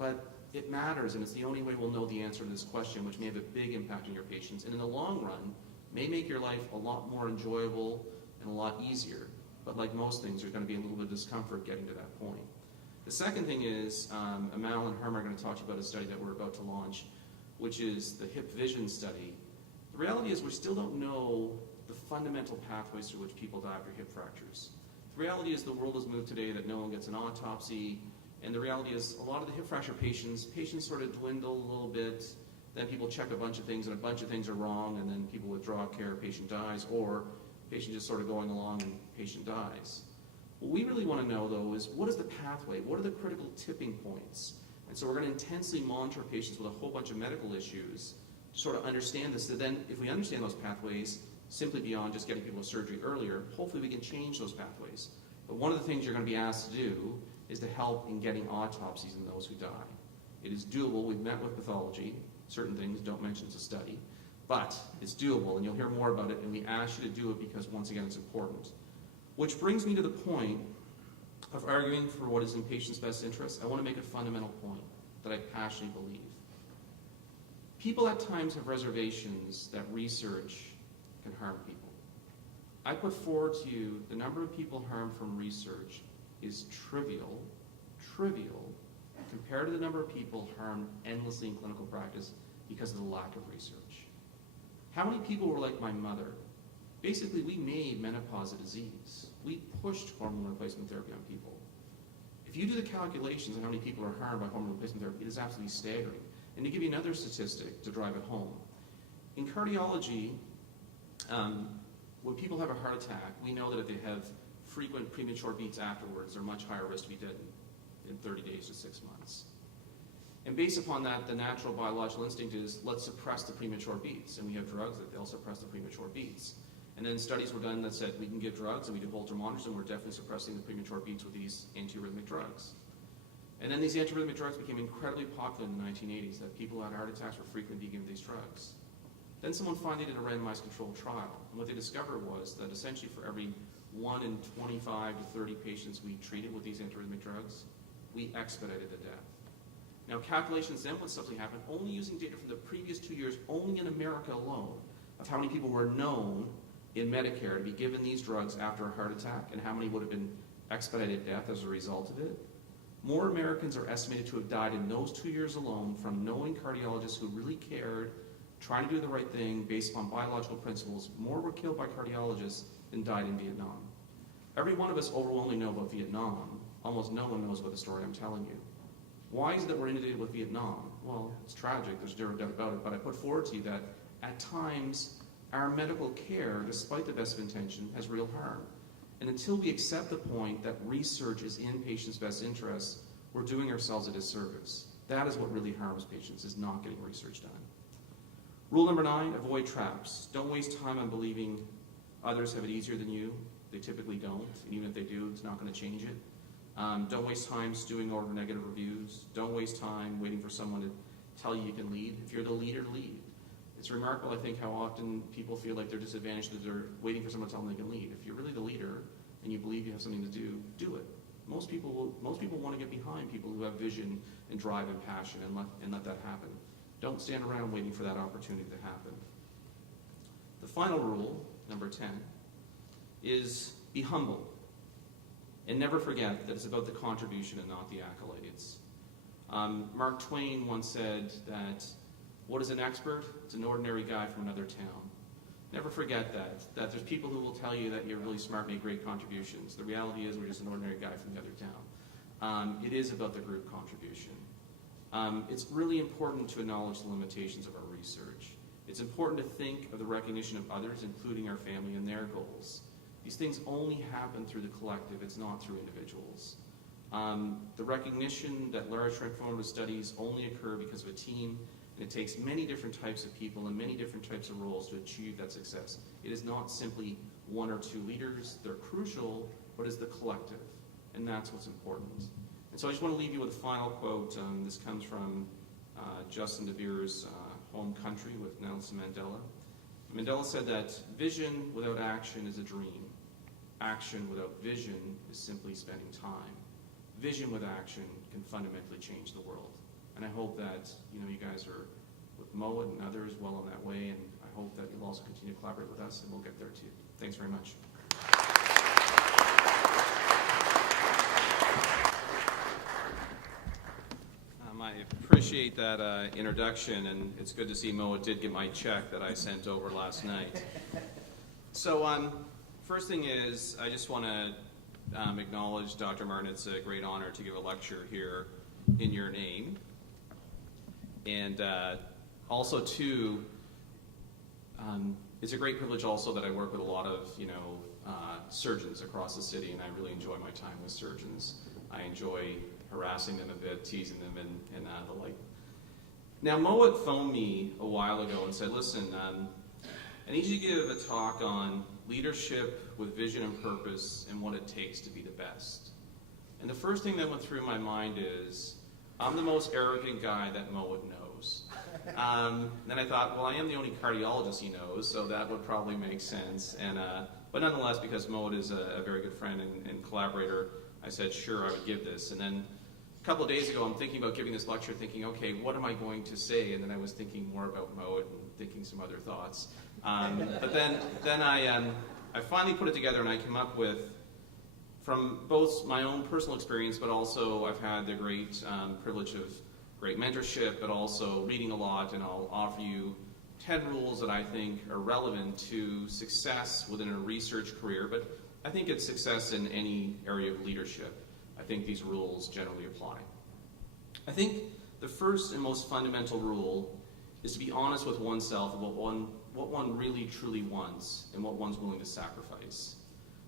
but it matters, and it's the only way we'll know the answer to this question, which may have a big impact on your patients, and in the long run, may make your life a lot more enjoyable and a lot easier. But like most things, there's going to be a little bit of discomfort getting to that point. The second thing is, Amal and Herm are going to talk to you about a study that we're about to launch, which is the hip vision study. The reality is we still don't know the fundamental pathways through which people die after hip fractures. The reality is the world has moved today that no one gets an autopsy, and the reality is a lot of the hip fracture patients sort of dwindle a little bit, then people check a bunch of things and a bunch of things are wrong, and then people withdraw care, patient dies, or patient just sort of going along and patient dies. What we really want to know, though, is what is the pathway? What are the critical tipping points? And so we're going to intensely monitor patients with a whole bunch of medical issues to sort of understand this. So then, if we understand those pathways, simply beyond just getting people to surgery earlier, hopefully we can change those pathways. But one of the things you're going to be asked to do is to help in getting autopsies in those who die. It is doable. We've met with pathology. Certain things, don't mention it's a study. But it's doable, and you'll hear more about it, and we ask you to do it because, once again, it's important. Which brings me to the point of arguing for what is in patients' best interest. I want to make a fundamental point that I passionately believe. People at times have reservations that research can harm people. I put forward to you the number of people harmed from research is trivial, compared to the number of people harmed endlessly in clinical practice because of the lack of research. How many people were like my mother? Basically, we made menopause a disease. We pushed hormone replacement therapy on people. If you do the calculations on how many people are harmed by hormone replacement therapy, it is absolutely staggering. And to give you another statistic to drive it home, in cardiology, when people have a heart attack, we know that if they have frequent premature beats afterwards, they're much higher risk to be dead in 30 days to 6 months. And based upon that, the natural biological instinct is, let's suppress the premature beats. And we have drugs that they'll suppress the premature beats. And then studies were done that said we can give drugs, and we do Holter monitors, and we're definitely suppressing the premature beats with these antiarrhythmic drugs. And then these antiarrhythmic drugs became incredibly popular in the 1980s, that people who had heart attacks were frequently being given these drugs. Then someone finally did a randomized controlled trial, and what they discovered was that essentially for every 1 in 25 to 30 patients we treated with these antiarrhythmic drugs, we expedited the death. Now, calculations then would subsequently happen only using data from the previous 2 years, only in America alone, of how many people were known in Medicare to be given these drugs after a heart attack, and how many would have been expedited death as a result of it. More Americans are estimated to have died in those 2 years alone from knowing cardiologists who really cared, trying to do the right thing based upon biological principles. More were killed by cardiologists than died in Vietnam. Every one of us overwhelmingly know about Vietnam. Almost no one knows about the story I'm telling you. Why is it that we're inundated with Vietnam? Well, it's tragic, there's zero doubt about it, but I put forward to you that at times our medical care, despite the best of intention, has real harm. And until we accept the point that research is in patients' best interests, we're doing ourselves a disservice. That is what really harms patients, is not getting research done. Rule number 9, avoid traps. Don't waste time on believing others have it easier than you. They typically don't, and even if they do, it's not going to change it. Don't waste time stewing over negative reviews. Don't waste time waiting for someone to tell you you can lead. If you're the leader, lead. It's remarkable, I think, how often people feel like they're disadvantaged, that they're waiting for someone to tell them they can lead. If you're really the leader and you believe you have something to do it. Most people want to get behind people who have vision and drive and passion, and let that happen. Don't stand around waiting for that opportunity to happen. The final rule, number 10, is be humble. And never forget that it's about the contribution and not the accolades. Mark Twain once said that, what is an expert? It's an ordinary guy from another town. Never forget that there's people who will tell you that you're really smart, make great contributions. The reality is we're just an ordinary guy from the other town. It is about the group contribution. It's really important to acknowledge the limitations of our research. It's important to think of the recognition of others, including our family and their goals. These things only happen through the collective, it's not through individuals. The recognition that large transformative studies only occur because of a team, and it takes many different types of people and many different types of roles to achieve that success. It is not simply 1 or 2 leaders. They're crucial, but it's the collective, and that's what's important. And so I just want to leave you with a final quote. This comes from Justin Devereaux' home country with Nelson Mandela. Mandela said that vision without action is a dream. Action without vision is simply spending time. Vision with action can fundamentally change the world. And I hope that you guys are with Mowat and others well on that way, and I hope that you'll also continue to collaborate with us, and we'll get there too. Thanks very much. I appreciate that introduction, and it's good to see Mowat did get my check that I sent over last night. So first thing is, I just want to acknowledge Dr. Martin. It's a great honor to give a lecture here in your name. And also, too, it's a great privilege also that I work with a lot of, surgeons across the city, and I really enjoy my time with surgeons. I enjoy harassing them a bit, teasing them, and the like. Now, Mowat phoned me a while ago and said, listen, I need you to give a talk on leadership with vision and purpose and what it takes to be the best. And the first thing that went through my mind is, I'm the most arrogant guy that Mowat knows. Then I thought, well, I am the only cardiologist he knows, so that would probably make sense. But nonetheless, because Mowat is a very good friend and collaborator, I said, sure, I would give this. And then a couple of days ago, I'm thinking about giving this lecture, thinking, okay, what am I going to say? And then I was thinking more about Mowat and thinking some other thoughts. But then I finally put it together, and I came up with, from both my own personal experience, but also I've had the great privilege of great mentorship, but also reading a lot, and I'll offer you 10 rules that I think are relevant to success within a research career, but I think it's success in any area of leadership. I think these rules generally apply. I think the first and most fundamental rule is to be honest with oneself about what one really truly wants and what one's willing to sacrifice.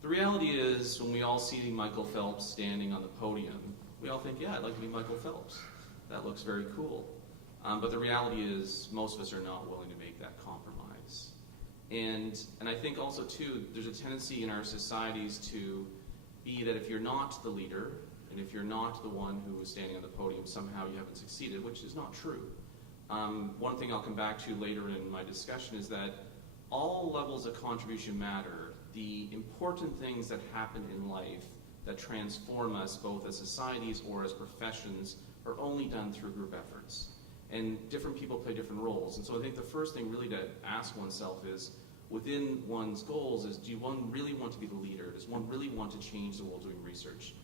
The reality is, when we all see Michael Phelps standing on the podium, we all think, yeah, I'd like to be Michael Phelps. That looks very cool. But the reality is, most of us are not willing to make that compromise. And I think also, too, there's a tendency in our societies to be that if you're not the leader, and if you're not the one who is standing on the podium, somehow you haven't succeeded, which is not true. One thing I'll come back to later in my discussion is that all levels of contribution matter. The important things that happen in life that transform us both as societies or as professions are only done through group efforts. And different people play different roles. And so I think the first thing really to ask oneself is, within one's goals, is do one really want to be the leader? Does one really want to change the world doing research?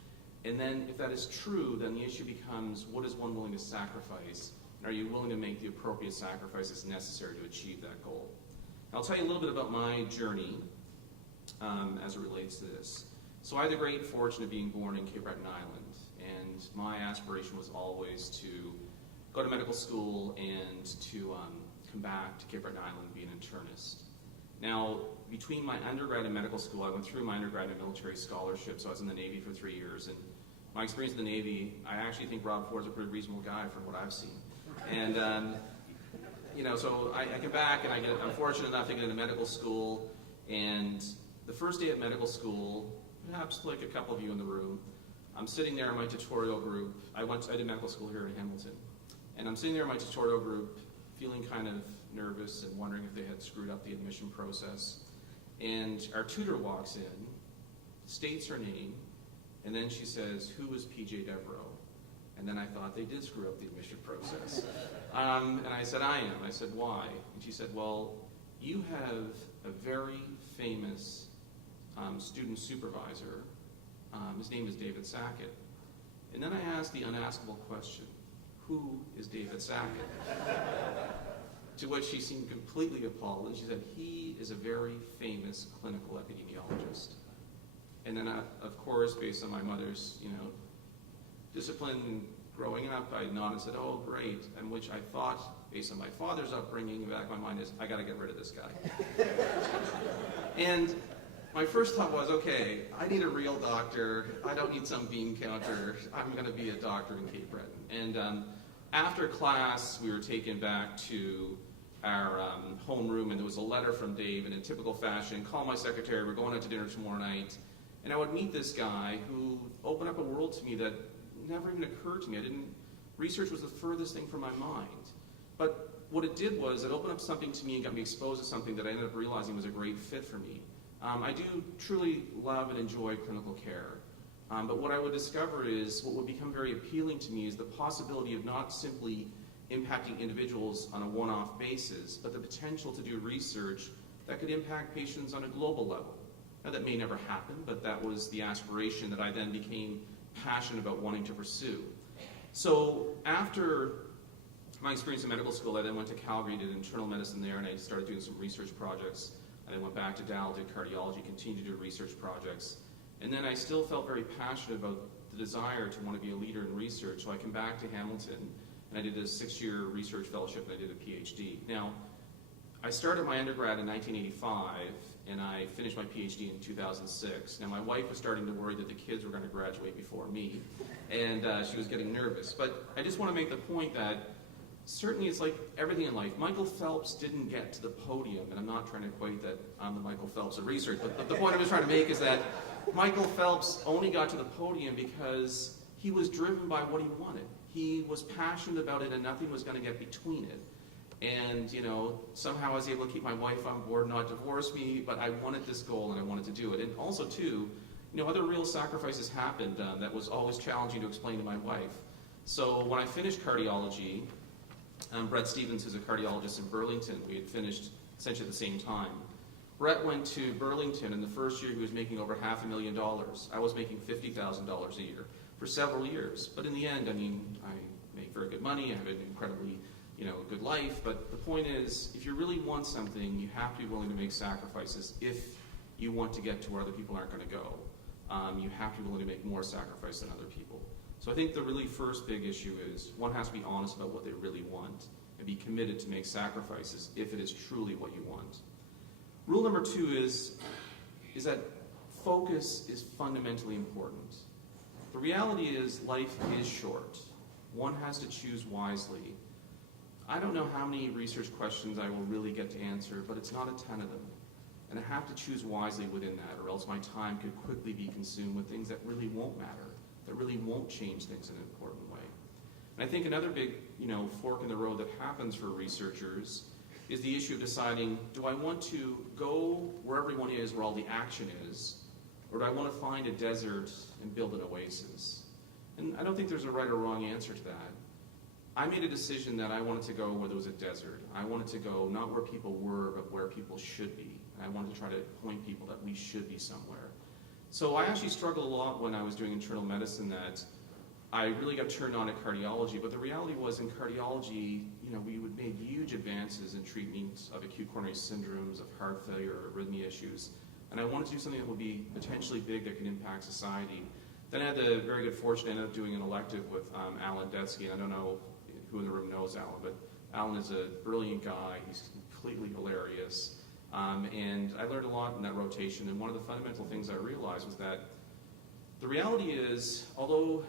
And then if that is true, then the issue becomes, what is one willing to sacrifice? And are you willing to make the appropriate sacrifices necessary to achieve that goal? I'll tell you a little bit about my journey as it relates to this. So I had the great fortune of being born in Cape Breton Island, and my aspiration was always to go to medical school and to come back to Cape Breton Island and be an internist. Now, between my undergrad and medical school, I went through my undergrad and military scholarship, so I was in the Navy for 3 years. And my experience in the Navy, I actually think Rob Ford's a pretty reasonable guy from what I've seen. And, so I come back, and I'm fortunate enough to get into medical school. And the first day at medical school, perhaps like a couple of you in the room, I'm sitting there in my tutorial group. I did medical school here in Hamilton. And I'm sitting there in my tutorial group, feeling kind of nervous and wondering if they had screwed up the admission process. And our tutor walks in, states her name, and then she says, "Who is PJ Devereaux?" And then I thought they did screw up the admission process. And I said, "I am." I said, "Why?" And she said, "Well, you have a very famous student supervisor. His name is David Sackett." And then I asked the unaskable question, "Who is David Sackett?" To which she seemed completely appalled, and she said, "He is a very famous clinical epidemiologist." And then, of course, based on my mother's, discipline growing up, I nodded and said, "Oh, great." And which I thought, based on my father's upbringing, in the back of my mind is, I got to get rid of this guy. And my first thought was, okay, I need a real doctor. I don't need some bean counter. I'm going to be a doctor in Cape Breton. And after class, we were taken back to our homeroom, and there was a letter from Dave, and in typical fashion, call my secretary, we're going out to dinner tomorrow night. And I would meet this guy who opened up a world to me that never even occurred to me. Research was the furthest thing from my mind. But what it did was it opened up something to me and got me exposed to something that I ended up realizing was a great fit for me. I do truly love and enjoy clinical care. But what I would discover is what would become very appealing to me is the possibility of not simply impacting individuals on a one-off basis, but the potential to do research that could impact patients on a global level. Now, that may never happen, but that was the aspiration that I then became passionate about wanting to pursue. So after my experience in medical school, I then went to Calgary, did internal medicine there, and I started doing some research projects. I then went back to Dallas, did cardiology, continued to do research projects. And then I still felt very passionate about the desire to want to be a leader in research. So I came back to Hamilton, and I did a 6-year research fellowship, and I did a PhD. Now, I started my undergrad in 1985, and I finished my PhD in 2006. Now, my wife was starting to worry that the kids were going to graduate before me, and she was getting nervous. But I just want to make the point that certainly it's like everything in life. Michael Phelps didn't get to the podium, and I'm not trying to equate that I'm the Michael Phelps of research, but the point I was trying to make is that Michael Phelps only got to the podium because he was driven by what he wanted. He was passionate about it, and nothing was going to get between it. And, somehow I was able to keep my wife on board, not divorce me, but I wanted this goal and I wanted to do it. And also, too, other real sacrifices happened that was always challenging to explain to my wife. So when I finished cardiology, Brett Stevens, who's a cardiologist in Burlington, we had finished essentially at the same time. Brett went to Burlington, and the first year he was making over $500,000. I was making $50,000 a year for several years. But in the end, I make very good money, I have an incredibly good life, but the point is, if you really want something, you have to be willing to make sacrifices if you want to get to where other people aren't going to go. You have to be willing to make more sacrifice than other people. So I think the really first big issue is one has to be honest about what they really want and be committed to make sacrifices if it is truly what you want. Rule number 2 is that focus is fundamentally important. The reality is life is short. One has to choose wisely. I don't know how many research questions I will really get to answer, but it's not a ton of them. And I have to choose wisely within that, or else my time could quickly be consumed with things that really won't matter, that really won't change things in an important way. And I think another big, fork in the road that happens for researchers is the issue of deciding, do I want to go where everyone is, where all the action is, or do I want to find a desert and build an oasis? And I don't think there's a right or wrong answer to that. I made a decision that I wanted to go where there was a desert. I wanted to go not where people were, but where people should be. And I wanted to try to point people that we should be somewhere. So I actually struggled a lot when I was doing internal medicine that I really got turned on to cardiology, but the reality was in cardiology, we would make huge advances in treatment of acute coronary syndromes, of heart failure, or arrhythmia issues. And I wanted to do something that would be potentially big that could impact society. Then I had the very good fortune to end up doing an elective with Alan Detsky, and I don't know who in the room knows Alan, but Alan is a brilliant guy. He's completely hilarious. And I learned a lot in that rotation, and one of the fundamental things I realized was that the reality is, although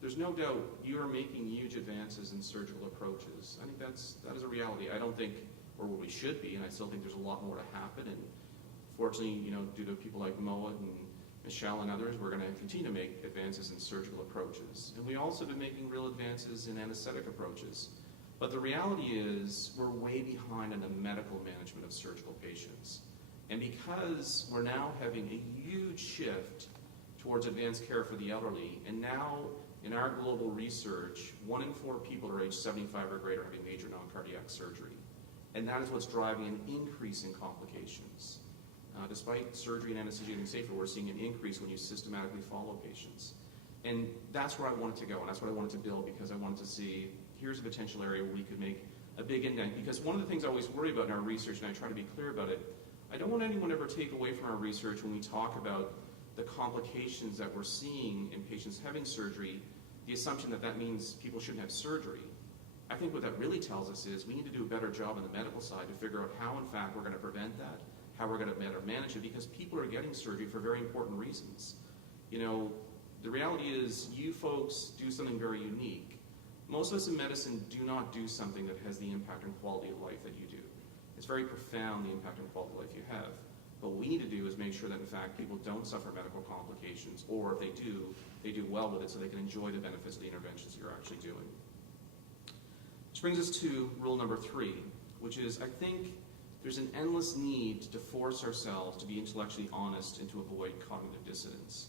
there's no doubt you are making huge advances in surgical approaches, I think that is a reality. I don't think, or what we should be, and I still think there's a lot more to happen, and fortunately, due to people like Moa and Michelle and others, we're going to continue to make advances in surgical approaches. And we also have been making real advances in anesthetic approaches. But the reality is we're way behind in the medical management of surgical patients. And because we're now having a huge shift towards advanced care for the elderly, and now in our global research, 1 in 4 people are age 75 or greater having major non-cardiac surgery. And that is what's driving an increase in complications. Despite surgery and anesthesia being safer, we're seeing an increase when you systematically follow patients. And that's where I wanted to go, and that's what I wanted to build, because I wanted to see, here's a potential area where we could make a big indent. Because one of the things I always worry about in our research, and I try to be clear about it, I don't want anyone to ever take away from our research when we talk about the complications that we're seeing in patients having surgery, the assumption that that means people shouldn't have surgery. I think what that really tells us is we need to do a better job on the medical side to figure out how, in fact, we're going to prevent that, how we're going to better manage it, because people are getting surgery for very important reasons. The reality is you folks do something very unique. Most of us in medicine do not do something that has the impact on quality of life that you do. It's very profound, the impact on quality of life you have. But what we need to do is make sure that, in fact, people don't suffer medical complications, or if they do well with it so they can enjoy the benefits of the interventions you're actually doing. Which brings us to rule number 3, which is, I think, there's an endless need to force ourselves to be intellectually honest and to avoid cognitive dissonance.